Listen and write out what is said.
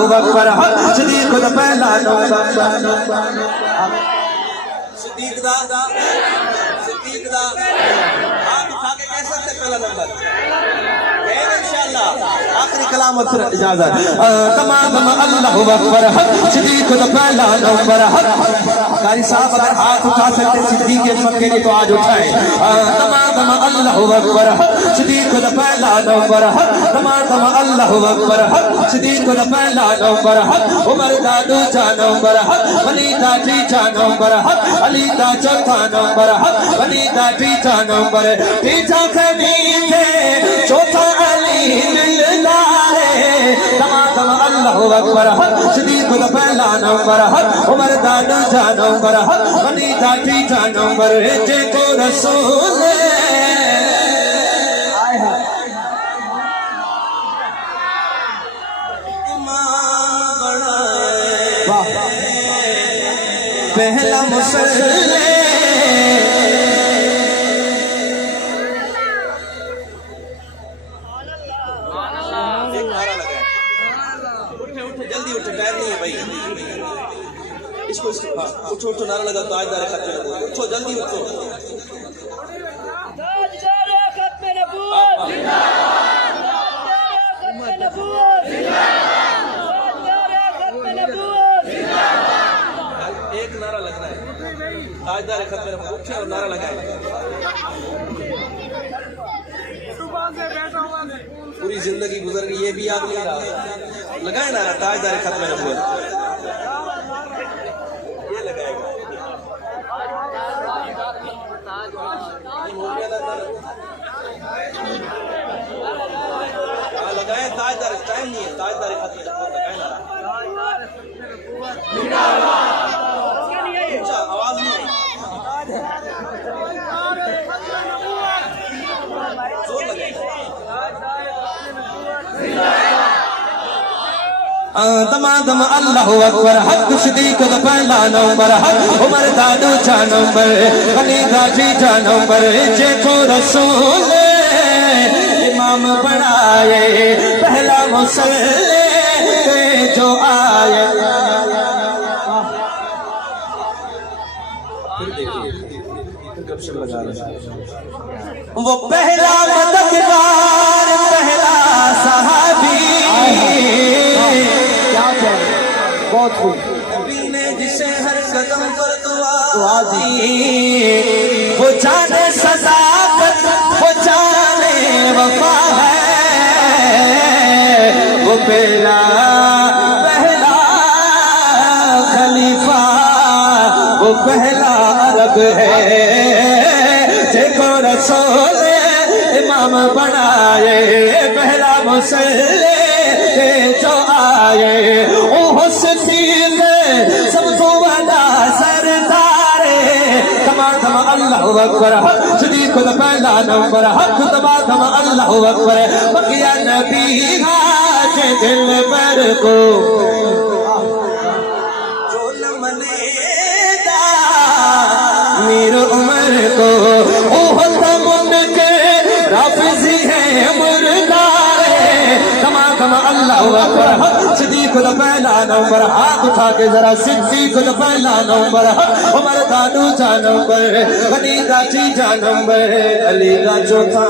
अल्लाहु अकबर सिद्दीक दा पहला नंबर सिद्दीक दा हाथ उठा के कह सकते पहला नंबर इंशाअल्लाह आखिरी कलाम और फिर इजाजत तमाम अल्लाहु अकबर सिद्दीक दा पहला नंबर कारी साहब अगर हाथ उठा सकते सिद्दीक के मक्के ने तो आज उठाए तमाम अल्लाहु अकबर सिद्दीक दा पहला नंबर तमाम अल्लाहु अकबर सिद्दीक दा पहला नंबर उमर दा दूजा नंबर अली दा तीजा नंबर अली दा चौथा नंबर अली दा तीजा नंबर तीजा खलीफे चौथा अली दिलदारे तमाम अल्लाहु अकबर सिद्दीक दा पहला नंबर उमर दा दूजा नंबर अली दा तीजा नंबर जे को रसूल पहला मुसल्ले जल्दी उठो टाइम नहीं है भाई इसको उठो नारा लगा तो आज दारे खत्म उठो जल्दी उठो एक नारा लगना है ताजदार खत्म उठे और नारा लगाए पूरी जिंदगी गुजर गई ये भी याद नहीं रहा लगाए नारा ताजदार खत्म नबूवत ये लगाएगा लगाए ताजदार टाइम नहीं है ताजदार खत्म नबूवत लगाए नारा आवाज नहीं तमाम अल्लाहु अकबर हक सिद्दीक दा पहला नंबर उमर दा दूजा नंबर अली दा तीजा नंबर जे को रसूल इमाम बनाए पहला मुसल्ले जो आए वो पहला मददगार पहला सहाबी बहुत खूब ने जिसे हर कदम पर दुआ दी वो जाने सदाकत वो जाने वफा है वो पहला खलीफा वो पहला अरब है देखो रसूल इमाम बनाए पहला मुसल्ले जो आए ओ हुस्न सबको बड़ा सरदारे तमाम अल्लाहु अकबर सिद्दीक दा पहला नंबर तमाम अल्लाहु अकबर बकिया नबी आज दिल पर को जो न मनेदा मीर उमर को ओ के राफिजी है मुर्दारे तमाम अल्लाहु अकबर सिद्दीक दा पहला नंबर हाथ उठा के जरा सिद्दीक दा पहला नंबर उमर दा दूजा नंबर अली दा तीजा नंबर अली दा चौथा